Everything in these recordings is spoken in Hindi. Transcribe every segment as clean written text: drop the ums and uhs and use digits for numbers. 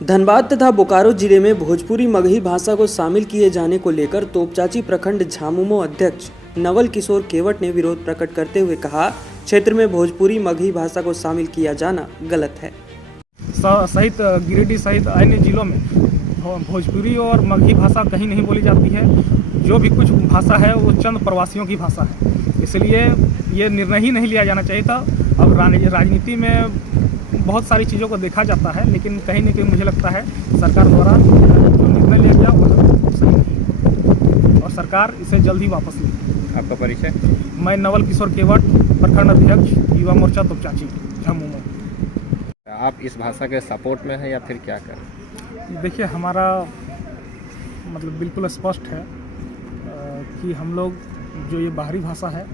धनबाद तथा बोकारो जिले में भोजपुरी मगही भाषा को शामिल किए जाने को लेकर तोपचांची प्रखंड झामुमो अध्यक्ष नवल किशोर केवट ने विरोध प्रकट करते हुए कहा, क्षेत्र में भोजपुरी मगही भाषा को शामिल किया जाना गलत है। सहित गिरिडीह सहित अन्य जिलों में भोजपुरी और मगही भाषा कहीं नहीं बोली जाती है। जो भी कुछ भाषा है वो चंद प्रवासियों की भाषा है, इसलिए ये निर्णय ही नहीं लिया जाना चाहिए था। अब राजनीति में बहुत सारी चीज़ों को देखा जाता है, लेकिन कहीं न कहीं मुझे लगता है सरकार द्वारा जो निर्णय लिया गया वो सही नहीं और सरकार इसे जल्द ही वापस लेगी। आपका परिचय? मैं नवल किशोर केवट, प्रखंड अध्यक्ष युवा मोर्चा तोपचांची झामुमो। आप इस भाषा के सपोर्ट में हैं या फिर क्या करें? देखिए, हमारा मतलब बिल्कुल स्पष्ट है कि हम लोग जो ये बाहरी भाषा है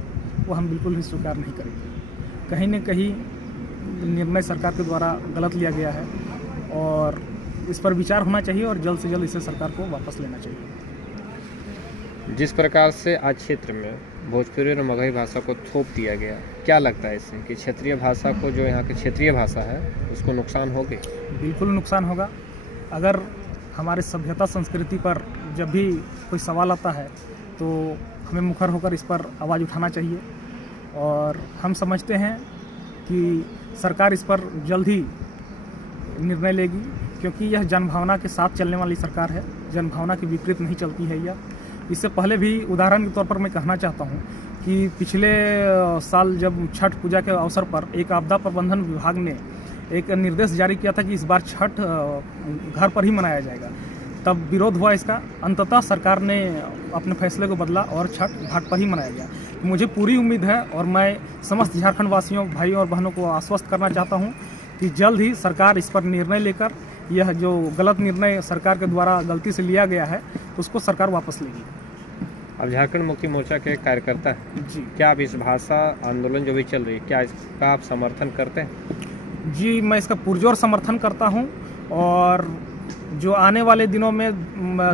वो हम बिल्कुल ही स्वीकार नहीं करेंगे। कहीं न कहीं निर्णय सरकार के द्वारा गलत लिया गया है और इस पर विचार होना चाहिए और जल्द से जल्द इसे सरकार को वापस लेना चाहिए। जिस प्रकार से आज क्षेत्र में भोजपुरी और मगही भाषा को थोप दिया गया, क्या लगता है इससे कि क्षेत्रीय भाषा को, जो यहाँ की क्षेत्रीय भाषा है, उसको नुकसान होगी? बिल्कुल नुकसान होगा। अगर हमारे सभ्यता संस्कृति पर जब भी कोई सवाल आता है तो हमें मुखर होकर इस पर आवाज़ उठाना चाहिए और हम समझते हैं कि सरकार इस पर जल्द ही निर्णय लेगी, क्योंकि यह जनभावना के साथ चलने वाली सरकार है। जनभावना के विपरीत नहीं चलती है यह। इससे पहले भी उदाहरण के तौर पर मैं कहना चाहता हूँ कि पिछले साल जब छठ पूजा के अवसर पर एक आपदा प्रबंधन विभाग ने एक निर्देश जारी किया था कि इस बार छठ घर पर ही मनाया जाएगा, तब विरोध हुआ इसका। अंततः सरकार ने अपने फैसले को बदला और छठ घाट पर ही मनाया गया। मुझे पूरी उम्मीद है और मैं समस्त झारखंड वासियों, भाइयों और बहनों को आश्वस्त करना चाहता हूं कि जल्द ही सरकार इस पर निर्णय लेकर यह जो गलत निर्णय सरकार के द्वारा गलती से लिया गया है उसको सरकार वापस लेगी। अब झारखंड मुक्ति मोर्चा के कार्यकर्ता हैं जी, क्या आप इस भाषा आंदोलन जो भी चल रही है, क्या इसका आप समर्थन करते हैं? जी, मैं इसका पुरजोर समर्थन करता हूँ और जो आने वाले दिनों में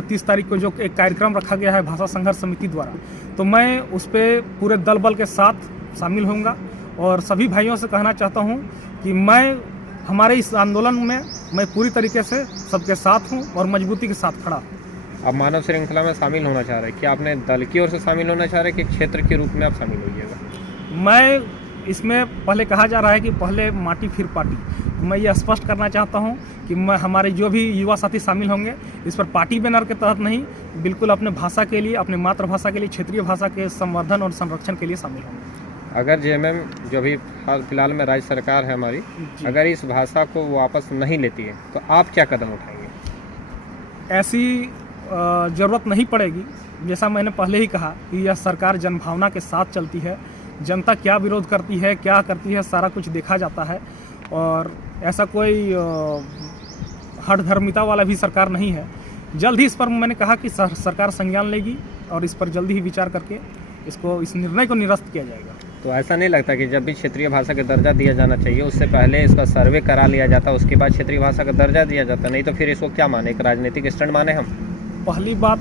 30 तारीख को जो एक कार्यक्रम रखा गया है भाषा संघर्ष समिति द्वारा, तो मैं उस पर पूरे दल बल के साथ शामिल होऊंगा और सभी भाइयों से कहना चाहता हूं कि मैं हमारे इस आंदोलन में मैं पूरी तरीके से सबके साथ हूं और मजबूती के साथ खड़ा हूं। आप मानव श्रृंखला में शामिल होना चाह रहे हैं, क्या आपने दल की ओर से शामिल होना चाह रहे हैं कि क्षेत्र के रूप में आप शामिल होइएगा? मैं इसमें पहले कहा जा रहा है कि पहले माटी फिर पार्टी। मैं ये स्पष्ट करना चाहता हूं कि मैं हमारे जो भी युवा साथी शामिल होंगे इस पर पार्टी बैनर के तहत नहीं, बिल्कुल अपने भाषा के लिए, अपने मातृभाषा के लिए, क्षेत्रीय भाषा के संवर्धन और संरक्षण के लिए शामिल होंगे। अगर जेएमएम जो भी हाल फिलहाल में राज्य सरकार है हमारी, अगर इस भाषा को वापस नहीं लेती है तो आप क्या कदम उठाएंगे? ऐसी ज़रूरत नहीं पड़ेगी। जैसा मैंने पहले ही कहा कि यह सरकार जनभावना के साथ चलती है। जनता क्या विरोध करती है, क्या करती है, सारा कुछ देखा जाता है और ऐसा कोई हठधर्मिता वाला भी सरकार नहीं है। जल्द ही इस पर मैंने कहा कि सरकार संज्ञान लेगी और इस पर जल्द ही विचार करके इस निर्णय को निरस्त किया जाएगा। तो ऐसा नहीं लगता कि जब भी क्षेत्रीय भाषा का दर्जा दिया जाना चाहिए उससे पहले इसका सर्वे करा लिया जाता, उसके बाद क्षेत्रीय भाषा का दर्जा दिया जाता? नहीं तो फिर इसको क्या माने, एक राजनीतिक स्टंट माने हम? पहली बात